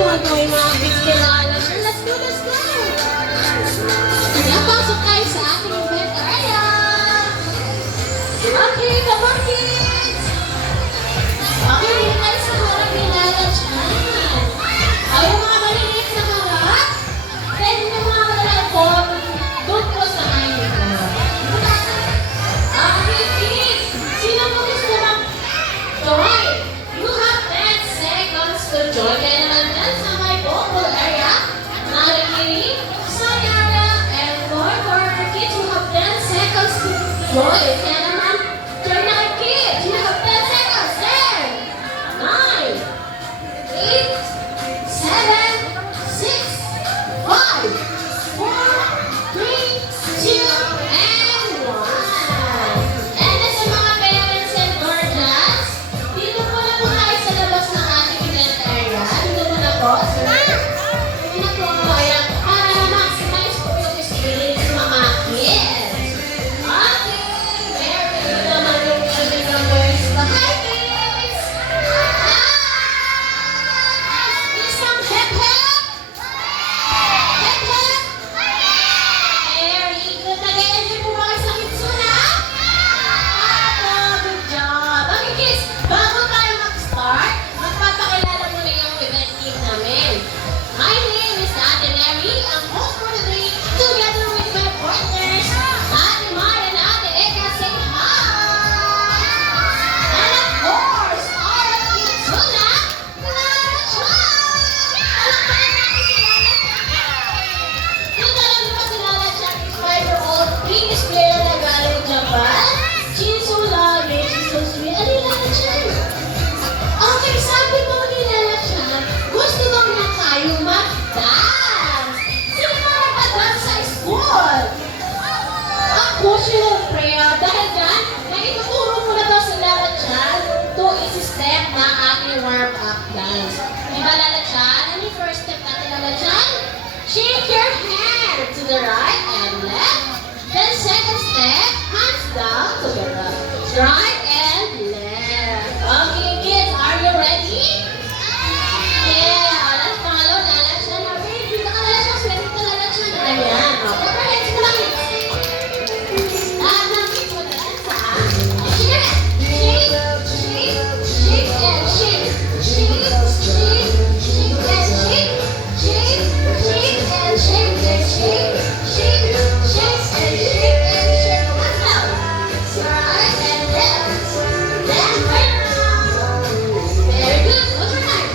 tuwa-tuwa yung mga kids kailangan. Let's go, let's go! Kaya pasok tayo sa ating event area. Okay, come on kids! Okay, hindi tayo sa harap ni Lala Chan. Ay, yung mga maliliit na harap, pwede yung mga malalaman po, doon po sa kayo. Okay, kids! Sino po gusto mag-join? You have 10 seconds to join. Kaya naman dyan sa my vocal area, nakikinig sa area, and for kids, you have 10 seconds to join. Kaya naman, join na kayo kids. You have 10 seconds. 10, 9, 8, 7, 6, 5, 4, 3, 2, and 1. And then sa mga parents and guardians, dito po na po tayo sa labas ng ating event area. Dito po na po. Dito na po kaya para ma-maximize po yung experience ng mga kids. Okay, very good naman yung children numbers. Hi kids! Give some hip hip! Hip hip! Very good. Nag-e-enjoy po ba kayo sa Kitsuna? Good job. Okay kids, bago tayo mag-start, magpapakilala muna yung event team namin. My name is Ate Mary. I'm host for today together with my partners, Ate Maya and Ate Eka. Say hi! And of course, our Kitsuna, Lala Chan! Palakpakan natin si Lala Chan! Yung alam niyo ba si Lala Chan is 5-year-old English player na galing Japan? She's so loving, she's so sweet. Ano yung Lala Chan? Okay, sabi po ni Lala Chan, gusto daw niya tayo mag-dance. Sino na nag-dance sa school? Ako, syempre, dahil dyan, naituturo mo na daw si Lala Chan to easy step na aking warm-up dance. Di ba, Lala Chan? Ano yung first step natin, Lala Chan? Shake your hand to the right and left. Then second step, hands down together. Right and left. Okay, kids, are you ready? Yeah, let's follow Lala Chan. Okay, dito ka Lala Chan. Swerte ka Lala Chan. Ayan. Okay, perfect. Sige lang. Lahat ng kids mo dance, ha? Shake your hand. Shake, shake, shake and shake. Shake, shake, shake and shake. Shake, shake and shake and shake. Shake, shake and shake and shake. Hands down. Right and left. Left, right. Very good. One more time.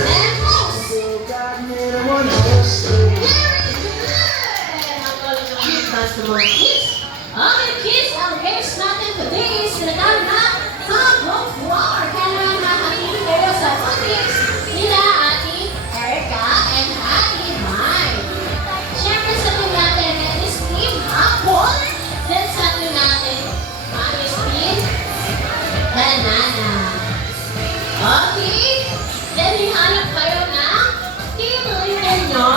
And close. Very good. Ang galing ng kids. Dance to more kids. Okay, kids. Ang games natin today is sinatawag na Hug Floor. Kaya naman makakili kayo sa topics nila Ate Erica and Ate Mai. Siyempre sa team natin is Team Apple. Then sa team natin is Team Banana. Okay? Then hihanap kayo ng team leader nyo.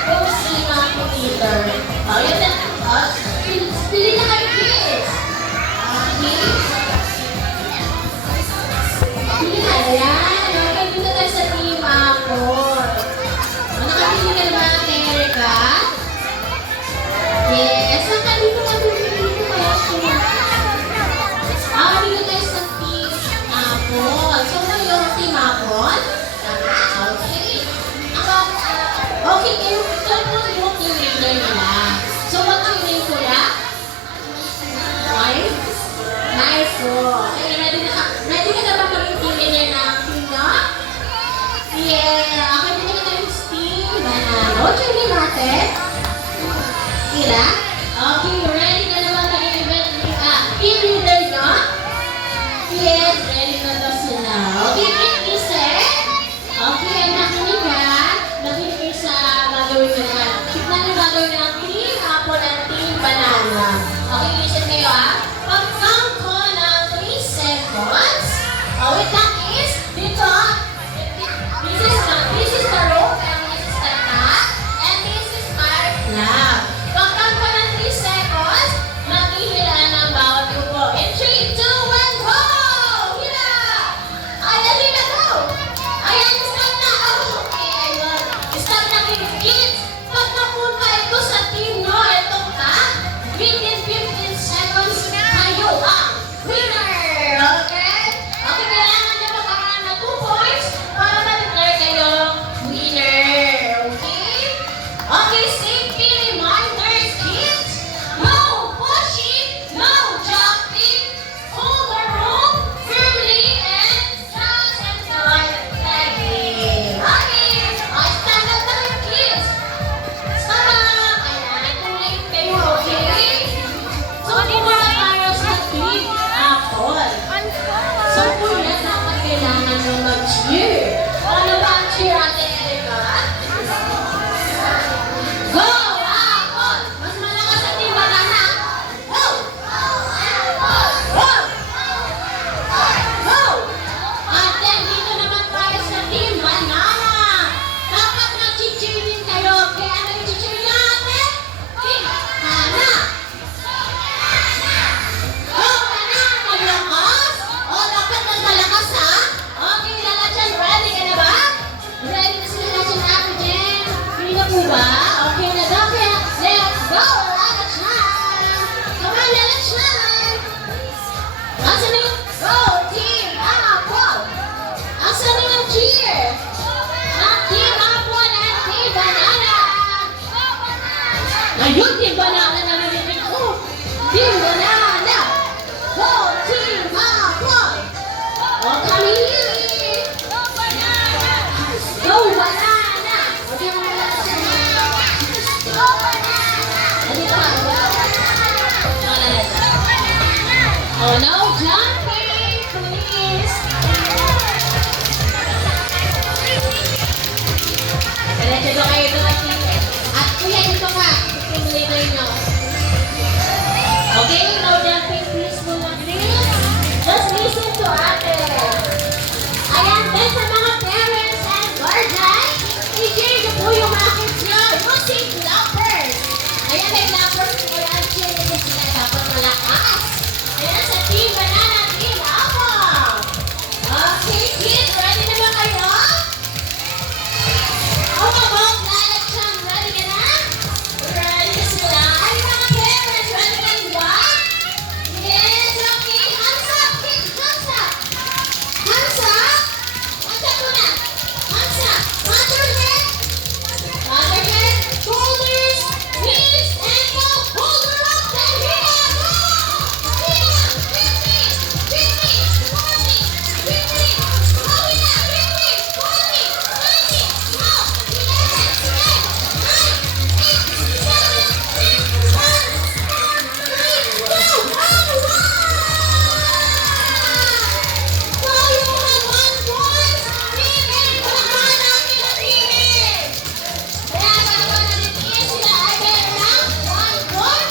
Kung sino ang leader. Okay, then, pili na kayo kids. Okay? Pili na. Ayan. Okay, dito tayo sa Team Apple. Nakapili ka na ba, Ate Erica? Yes. Saan ka dito ka dito kaya siya? Dito tayo sa Team Apple. So, yung Team Apple? Okay. Okay, kayo po yung team leader nila. So, what ang name ko na? Nice? Nice po. Okay, ready ka na ba maging team leader ng team nyo? Yeah. Okay, dito ka tayo sa Team Banana. What's your name natin? Ira? Okay, ready ka na ba maging team leader nyo? Yes, ready na daw sila. Okay, please set. Okay, nakinig ha. Nakinig kayo sa gagawin ko naman. Tignan yung gagawin ng Team Apple and Team Banana. Okay, listen kayo ha. Pag-count ko ng 3 seconds. Wait lang is, dito. This is the rope and this is the top. And this is my clap. Pag-count ko ng 3 seconds, maghihilaan ng bawat grupo. In 3, 2, 1, go! Hila! Yung team banana na narinig ko. Team banana. Go, team hapon. O kami. Go banana. Go banana. O di mo wala sa Go banana. Hindi pa. Oh no, jumping, please. Diretso ba kayo doon? At kuya, ito nga. Team leader nyo. Okay, no jumping, please muna, please. Just listen to ate. Ayan, then sa mga parents and guardians, i-share nyo po yung mga kids nyo. Using clappers. Ayan, may clappers ko yan. Share nyo sila dapat malakas. Ayan, sa team banana, team apple. Okay, kids, ready na ba kayo? How about Lalak Chan? Ready ka na? Ready na sila? Ay, mga parents, ready ka na ba? Yes, okay. Hands up, kids, hands up. Hands up. Hands up muna. Hands up. Hands your head. Hands your head. Shoulders, knees, ankle. Hold her up. Then hit it. Go. Hit it. Hit me. Hit me. Hold me. Hit me. Hold it up. Hit me. Hold me. 90. No. 11, 10, 9, 8, 7, 6, 5, 4, 3, 2, 1. So you have 1 point. Bigay ko naman ang pinatiis. Kaya gagawa na nitiis sila ay meron ng 1 point.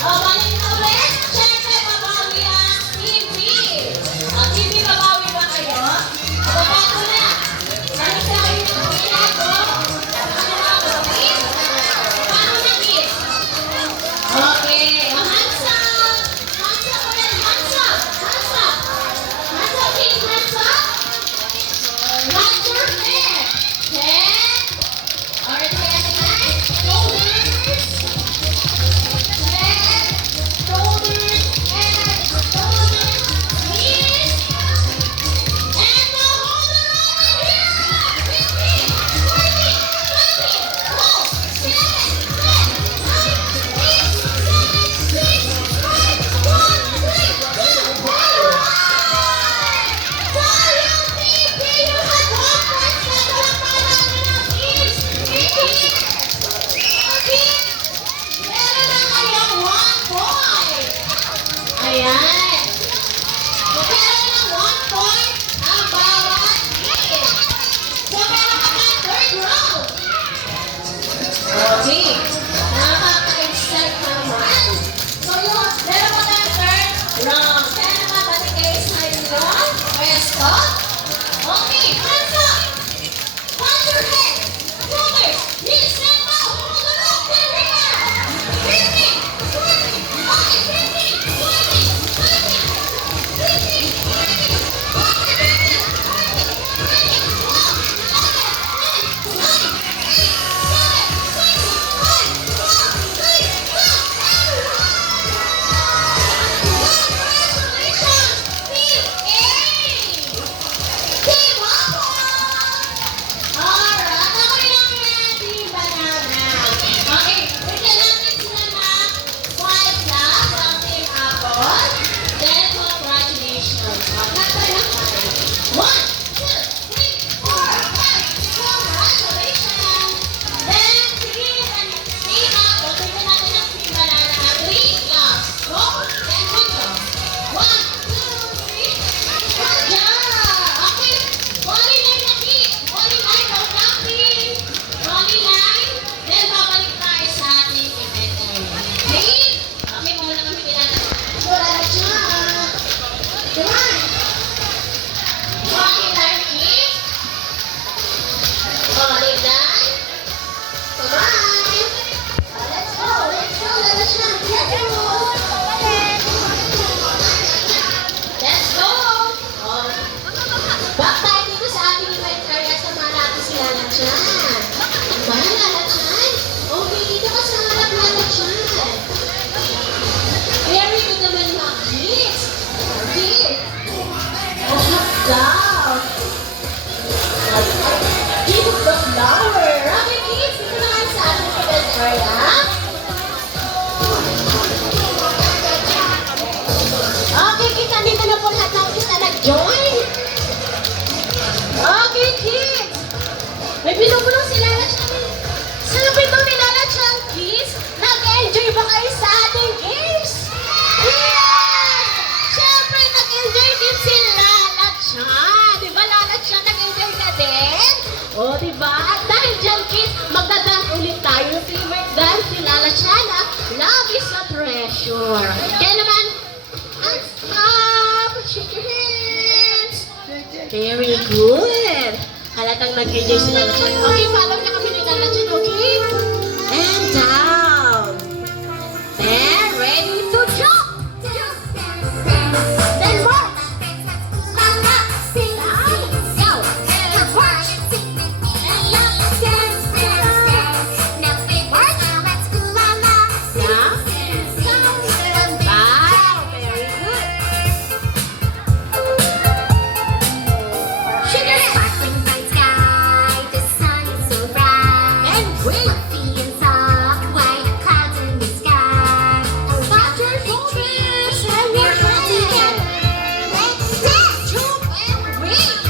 O, balik na ulit. Siyempre, babawi ang TV. Ang TV, babawi ba kayo? O, baba ko na. Balik na kayo ng ginagawa. Ano na ba, kids? Paano na, kids? Okay. Hands up. Hands up ulit. Hands up. Hands up. Hands up, kids. Hands up. Hands your head. Head. Alright, head. Shoulders. Head. Shoulders. Head. Shoulders. Knees. And now hold it over here. 15, 20, 20. Go. 7, 10, 9, 8, 7, 6, 5, 4, 3, 2, 1. So yung TV, you have 1 point. Gagawa pa namin ang kids. Okay. Meron na kayong 1 point. Ayan. Meron ng 1 point ang bawat kid. So meron ka na third round. Okay. Nakaka-excite naman. So yun, meron ka na third round. Kaya naman balik kayo sa inyong pwesto. Okay, hands up. Hands your head. Shoulders. Knees and now. Hold it up. Then hit it. 15, 20. Okay, 15, 20, 20. 15, 20. Okay, 15, 20, 20. Go. 11, 10, 9, 8, 7, 6, 5, May binubulong si Lala Chan. Sabi daw ni Lala Chan, kids, nag-enjoy ba kayo sa ating games? Yes! Siyempre, nag-enjoy din si Lala Chan. Di ba, Lala Chan, nag-enjoy ka din? O, di ba? At dahil dyan, kids, magdadance ulit tayo. Yung favorite dance ni Lala Chan, Love is a Treasure. Kaya naman, hands up! Shake your hands! Very good! Halatang nag-enjoy si Lala Chan. Okay, follow niya kami ni Lala Chan, okay? And down. And ready to jump. Then march. Go. And march. Wow, very good. Shake your hands. And wait. Clap your shoulders and your hands. Jump and wait.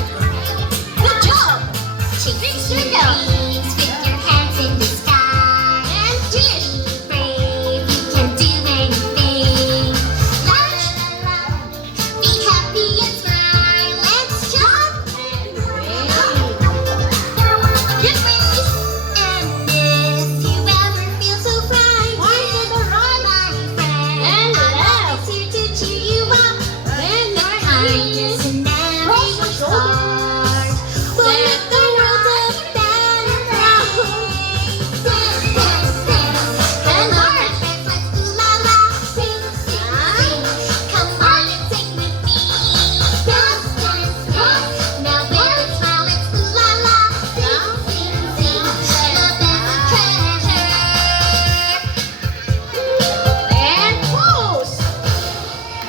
Good job. Big circle. And dish. Let's jump and wait. Get ready. Point to the right. And left. Then right knees. Cross your shoulders. Let the world stand around. And march. And pose.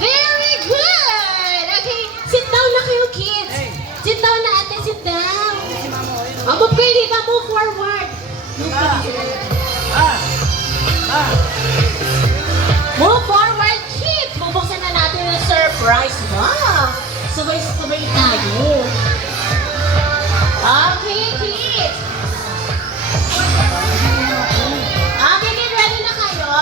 Very good. Okay, sit down na kayo, kids. Sit down na ate, sit down. Move kayo dito, move forward. Move forward, kids. Bubuksan na natin yung surprise. Wow. Sabay-sabay tayo. Okay, kids. Okay, get ready na kayo?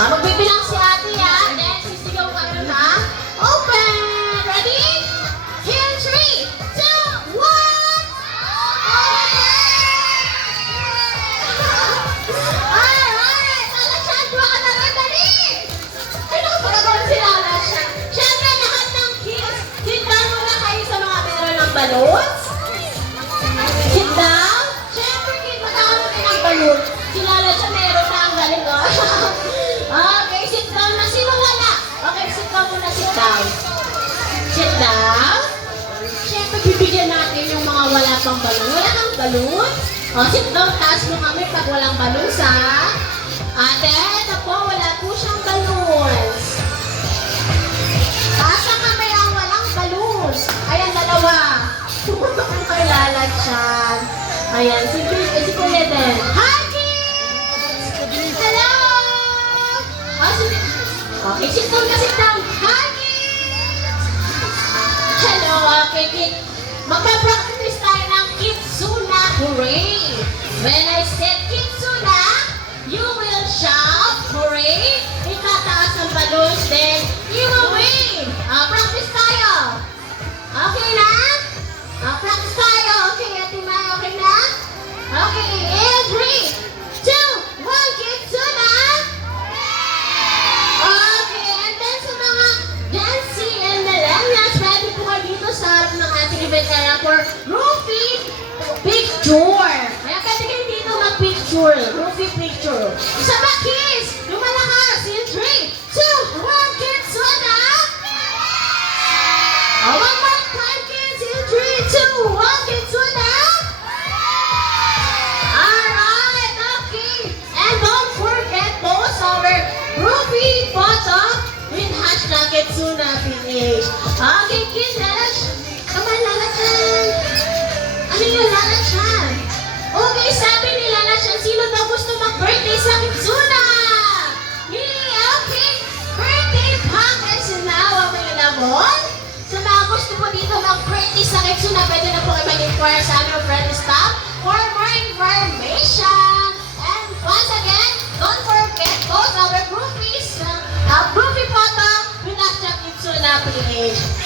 Magbibilang si ate, then sisigaw kayo na. Open! Ready? In 3, 2, 1! Alright! Lala Chan, buha ka na rin, dali! Ay, nakapagawin si Lala Chan. Siyempre, lahat ng kids, sit down muna kayo sa mga meron ng balloons. Sit down. Siyempre, kids, magkakaroon kayo ng balloon. Si Lala Chan, meron na ang galing, oh. Okay, sit down na. Sino wala? Okay, sit down muna, sit down. Sit down. Siyempre, bibigyan natin yung mga wala pang balloon. Wala kang balloon? O, sit down. Taas mo kami pag walang balloons, ha? Ate, ito po, wala po siyang balloons. Taas na kami ang walang balloons. Ayan, dalawa. Pupunta ko kay Lala Chan. Ayan, si Kuya din. Hi, kids! Hello! Okay, sit down ka, sit down. Hi, kids! Hello, okay, kids. Magpa-practice tayo ng Kitsuna Hooray! When I said Kitsuna, you will shout hooray. Itataas ang balloons, then you will win. Practice tayo. Okay na? Practice tayo. Okay, Ate Mai, okay na? Okay, and 3, 2, 1, Kitsuna! Okay, and then sa mga Jancy and Millennials, pwede po kayo dito sa harap ng ating event area for Roofie Picture. Kaya pwede kayo dito mag-picture. Roofie Picture. Isa pa, kids! Yung malakas. In 3, 2, 1, Kitsuna! One more time, kids. In 3, 2, 1, Kitsuna! Alright, okay. And don't forget those our Roofie photo with hashtag Kitsuna PH. Okay, kids, come on, Lala Chan. Ano yung Lala Chan? Okay, sabi ni Lala Chan, sino daw gusto mag-birthday sa Kitsuna? Okay, birthday pack is now available. Sa mga gusto po dito mag-birthday sa Kitsuna, pwede na po kayo mag-inquire sa amin happy age.